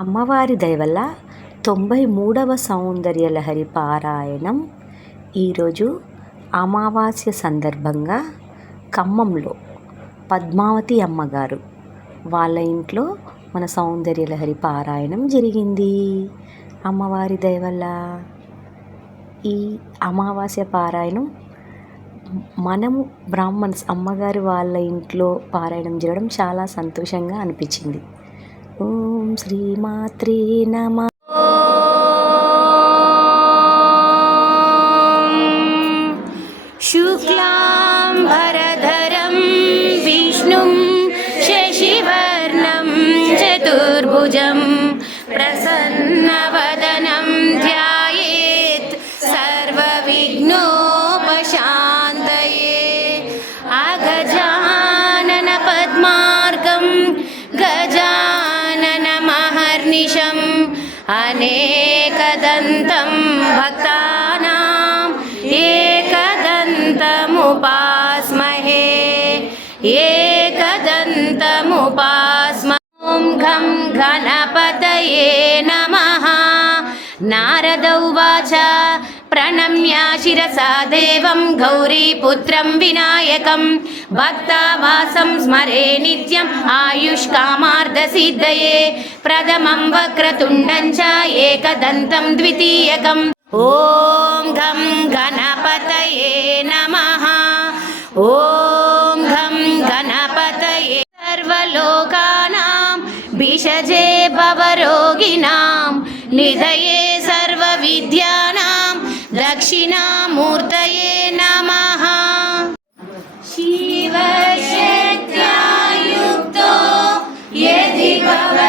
అమ్మవారి దయవల్ల తొంభై మూడవ సౌందర్యలహరి పారాయణం ఈరోజు అమావాస్య సందర్భంగా ఖమ్మంలో పద్మావతి అమ్మగారు వాళ్ళ ఇంట్లో మన సౌందర్యలహరి పారాయణం జరిగింది. అమ్మవారి దయవల్ల ఈ అమావాస్య పారాయణం మనము బ్రాహ్మణ్స్ అమ్మగారి వాళ్ళ ఇంట్లో పారాయణం జరగడం చాలా సంతోషంగా అనిపించింది. ఓం శ్రీమాత్రే నమ. एकदन्तमुपास्म ॐ घं गणपतये नमः नारद उवाच प्रणम्य शिरसा देवं गौरीपुत्रं विनायकं भक्तावासं स्मरे नित्यम् आयुष्कामार्धसिद्धये प्रथमं वक्रतुण्डं च एकदन्तं द्वितीयकम् ॐ घं गणपतये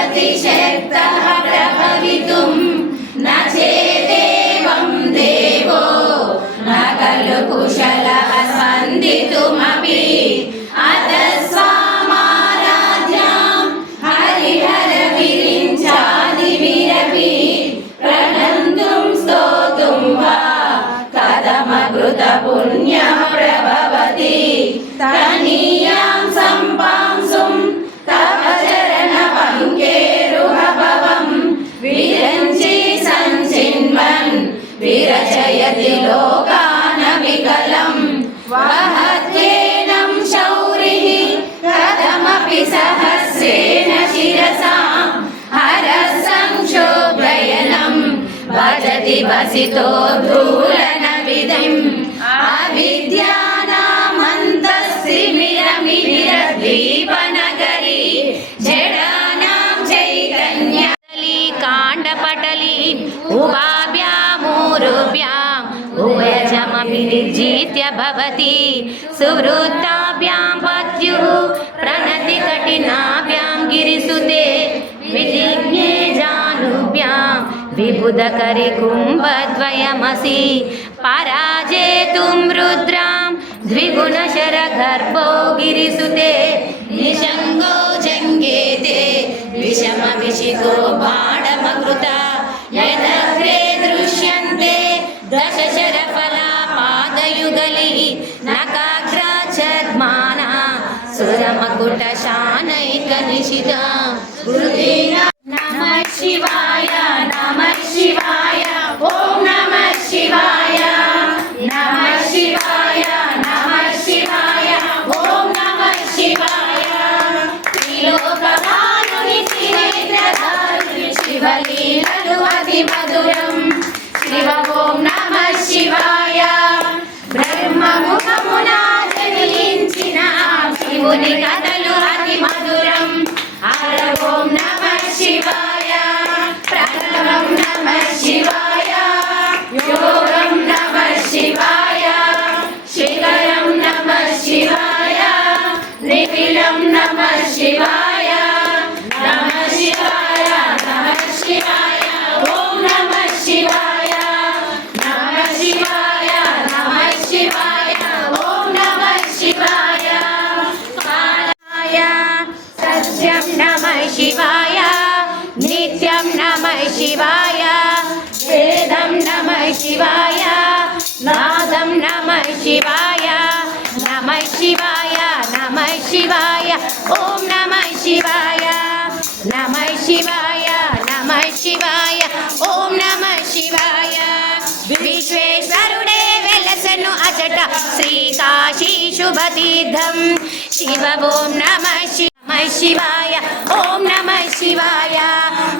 भवति शक्तः प्रभवितुं न चेदेवं देवो न खलु कुशलः स्पन्दितुमपि अतः स्वामाराध्यां हरिहरविरिञ्चादिभिरपि प्रणन्तुं स्तोतुं वा कथमकृतपुण्यः प्रभवति तनीयां भजति वसितो धूलनविधिम् अविद्यानामन्तस्तिमिरमिरद्वीपनगरी जडानां चैतन्यली काण्डपटली उभाभ्यामूरुभ्याम् उभयजमपि निर्जित्य भवति सुवृत्ताभ्यां पत्युः प्रणति कठिनाभ्यां विबुधकरि कुम्भद्वयमसि पराजेतुं रुद्रां द्विगुणशरगर्भो गिरिसुते निशङ्गो जङ्गेते विषमविशिखो बाणमकृता यदग्रे दृश्यन्ते दशशरफला पादयुगलिः नकाग्राचर्माणा सुरमकुटशानैकनिशिता गुरुदीना శివలీలలు అతి మధురం శివ ఓం నమ శివాయ బ్రహ్మ ముఖమున శివుని కథ శివాయ నమ శివాయ నమ శివాయ ఓం నమ శివాయ నమ శివాయ నమ శివాయ ఓం నమ శివాయ విశ్వేశ్వరుడే వెలసను అచట శ్రీకాశీ శుభతీర్థం శివ ఓం నమ శివ శివాయ ఓం నమ శివాయ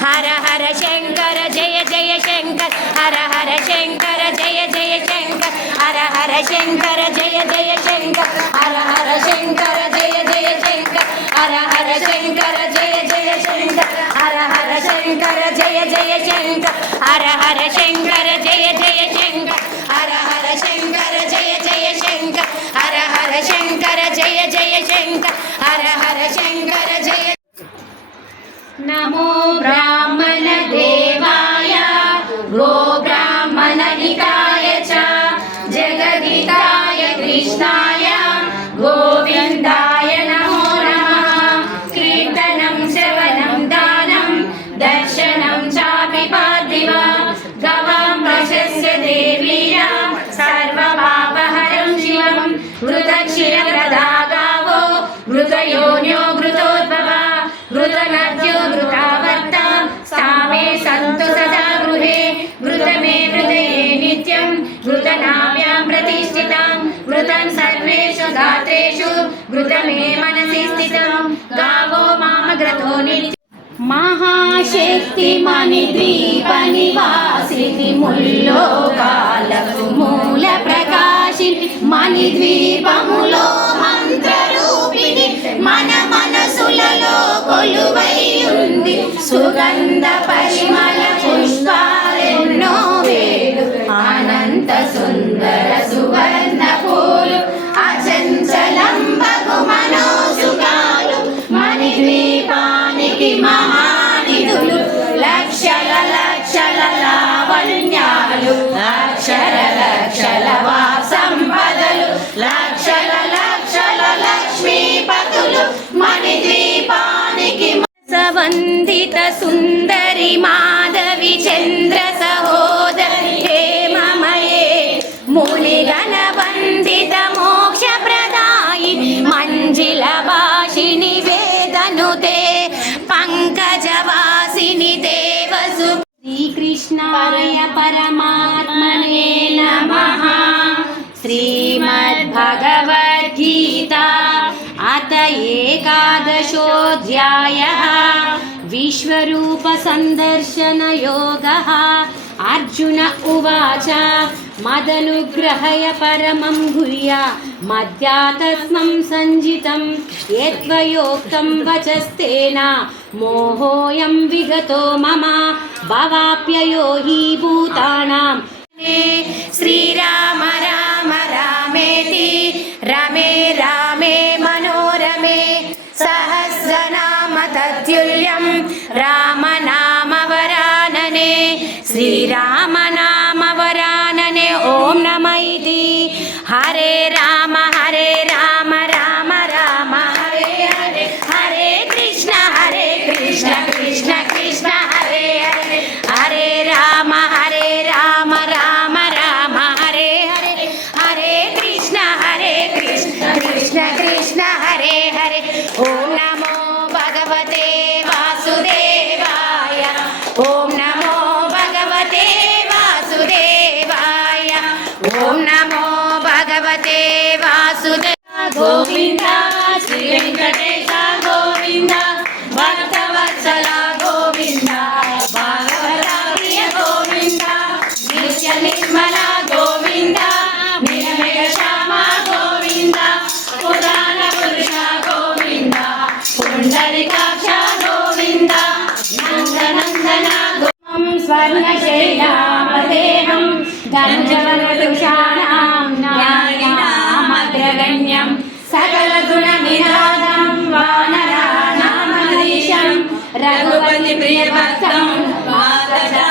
హర హర శంకర జయ జయ శంకర హర హర శంకర హర శంకర జయ జయ శంకర హర హర శంకర జయ జయ శంకర హర హర శంకర జయ జయ శంకర హర హర శంకర జయ జయ శంకర హర హర శంకర జయ జయ శంకర హర హర శంకర జయ జయ శంకర హర హర శంకర జయ జయ శంకర హర హర శంకర జయ నమో బ్రా సర్వేషు గాత్రేషు మనసి స్థితం. గావో మామగ్రతో నిత్యం. మహాశక్తి మణి ద్వీప నివాసిని ముల్లోకాలకు మూల ప్రకాశిని మణి ద్వీపములో మంత్రరూపిణి. మన మనసులలో కొలువై ఉంది. సుగంధ పరిమళ పుష్ప वन्दित सुन्दरि माधवि चन्द्र सहोदरि हे ममये मुनिगण वन्दित मोक्षप्रदायि मञ्जिलभाषिणि वेदनुते पङ्कजवासिनि देवसु श्रीकृष्णाय परमात्मने नमः श्रीमद्भगवद्गीता अत एकादशोऽध्यायः विश्वरूपसन्दर्शनयोगः अर्जुन उवाच मदनुग्रहय परमं भूया मद्यातत्मं सञ्जितं यद्वयोक्तं वचस्तेन मोहोऽयं विगतो मम भवाप्ययो हि भूतानां श्रीराम राम रामेति रमे रामे मनोरमे सहस्रनाम तत्तुल्यं రామనామవరాననే శ్రీరామనామవరాననే ఓం నమ ఇది హరే రామ హరే రామ రామ రామ హరే హరే హరే కృష్ణ హరే కృష్ణ కృష్ణ కృష్ణ హరే హరే హరే రామ హరే రామ రామ రామ హరే హరే హరే కృష్ణ హరే కృష్ణ కృష్ణ కృష్ణ హరే హరే स्वर्णशैलामदेहं गञ्जवनदुषाणां ज्ञानिनामग्रगण्यं सकलगुणनिराधं वानराणामधीशं रघुपतिप्रियभक्तं मातदा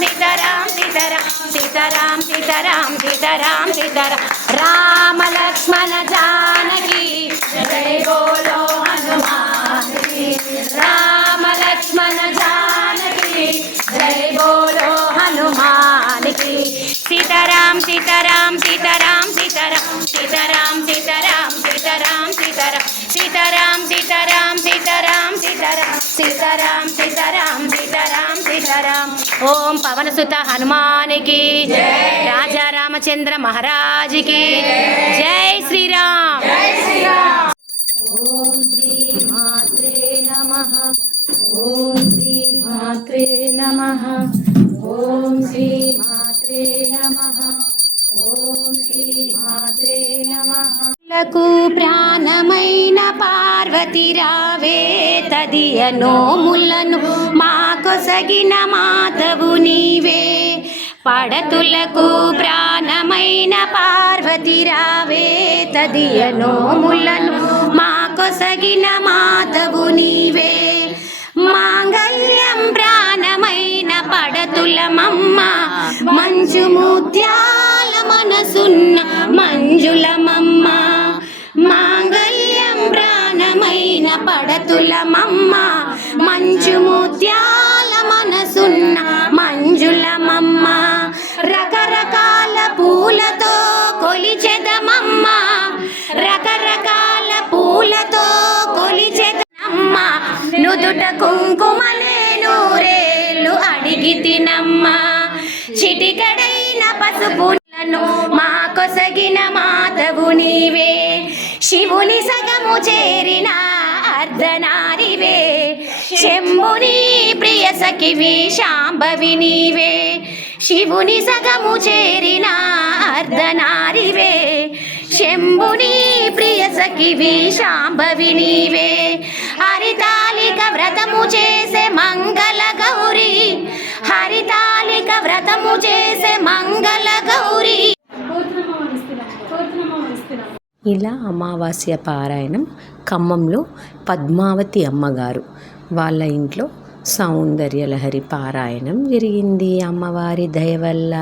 సీతారాం సీతారాం సీతారాం సీతారాం సీతారాం సీతారాం. రామ లక్ష్మణ జానకి. జయ బోలో హనుమాన్ రామ లక్ష్మణ జానకి. జయ బోలో హనుమానికి. సీతారాం సీతారాం సీతారాం సీతారాం. సీతారాం సీతారాం సీతారాం సీతారాం సీతారాం సీతారాం. ఓం పవన సుత హనుమానికి రాజా రామచంద్ర మహారాజుకి జై శ్రీరామ్. ఓం శ్రీ మాత్రే నమః. ఓం శ్రీ మాత్రే నమః. ఓం శ్రీ మాత్రే నమః. లకు ప్రాణమైన పార్వతి రావే తదియ నోములను మాకొసగిన మాతవు నీవే. పడతులకు ప్రాణమైన పార్వతి రావే తదియ నోములను మాకొసగిన మాతవు నీవే. మాంగళ్యం ప్రాణమైన పడతులమమ్మ మంజు మనసున్న మంజులమమ్మ. మాంగళ్యం ప్రాణమైన పడతులమమ్మ. మంచు ముత్యాల మనసున్న మంజులమమ్మ. రకరకాల పూలతో కొలిచెదమమ్మ. రకరకాల పూలతో కొలిచెదమ్మ నుదుట కుంకుమలే నూరేళ్ళు అడిగి తినమ్మ. చిటికడైన పసుపు మా కొసగిన మాతవు నీవే. శివుని సగము చేరిన అర్ధనారివే. శంభుని ప్రియ సఖివి శాంభవి నీవే. శివుని సగము చేరిన అర్ధనారివే. శంభుని ప్రియ సఖివి శాంభవి నీవే. హరితాలిక వ్రతము చేసే మంగళ ఇలా అమావాస్య పారాయణం ఖమ్మంలో పద్మావతి అమ్మగారు. వాళ్ళ ఇంట్లో సౌందర్యలహరి పారాయణం జరిగింది అమ్మవారి దయ వల్ల